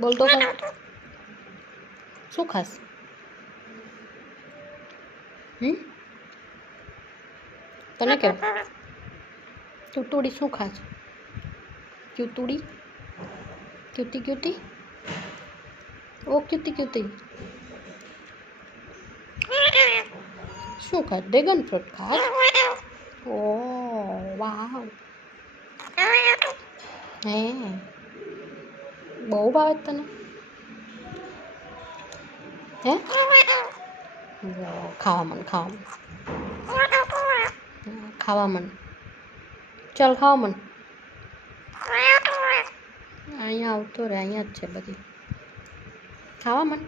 બોલ તો ખરા. શું ખાસ? તને કેમ ક્યુટુડી શું ખાસ? ક્યુટુડી ક્યુટી ક્યુટી ઓ ક્યુટી ક્યુટી શું ખાસ? ડ્રેગન ફ્રૂટ ખાસ? ઓ વાવ, હે બહુ ભાવે તને? હે ખાવા મન ખાવા મન ચાલ ખાવા મન. અહીંયા આવતો રહે, અહીંયા જ છે બધી. ખાવા મન.